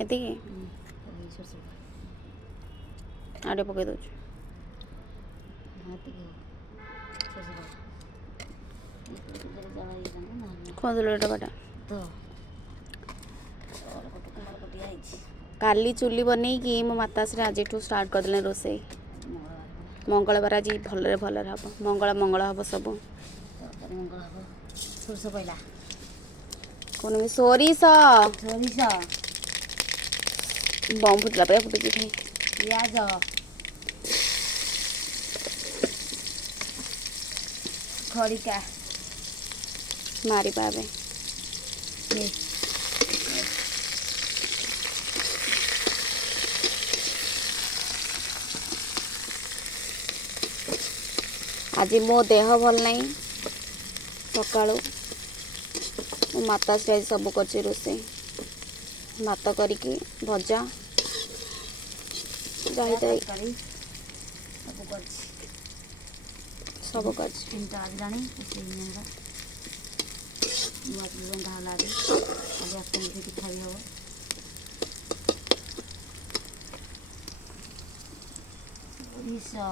ଏତିକି ଆଡ଼େ ପକାଇ ଦେଉଛି ଖୋଦୁଲ ଡବାଟା କାଲି ଚୁଲି ବନେଇକି ମୋ ମାତାଶ୍ରୀ ଆଜିଠୁ ଷ୍ଟାର୍ଟ କରିଦେଲେ ରୋଷେଇ। ମଙ୍ଗଳବାର ଆଜି ଭଲରେ ଭଲରେ ହେବ। ମଙ୍ଗଳ ହେବ ସବୁ। ସୋରିଷ ପଇଲା କଣ ସୋରିଷ ବମ୍ ଫୁଟିଲା ପରେ ଫୁଟୁଛି ଭାଇ। ପିଆଜ ଖଡ଼ିକା ମାରିବା ଏବେ ଆଜି ମୋ ଦେହ ଭଲ ନାହିଁ। ସକାଳୁ ମୋ ମାତାଶ୍ରୀ ଆଜି ସବୁ କରିଛି ରୋଷେଇ। ଭାତ କରିକି ଭଜା ଯାଇତାଇ ସବୁ କରିଛି। ତିନିଟା ବାଜିଲାଣି ରନ୍ଧା ହେଲା ବି କାଲି ଆସି ପିଠା ବି ହେବ। ସୋରିଷ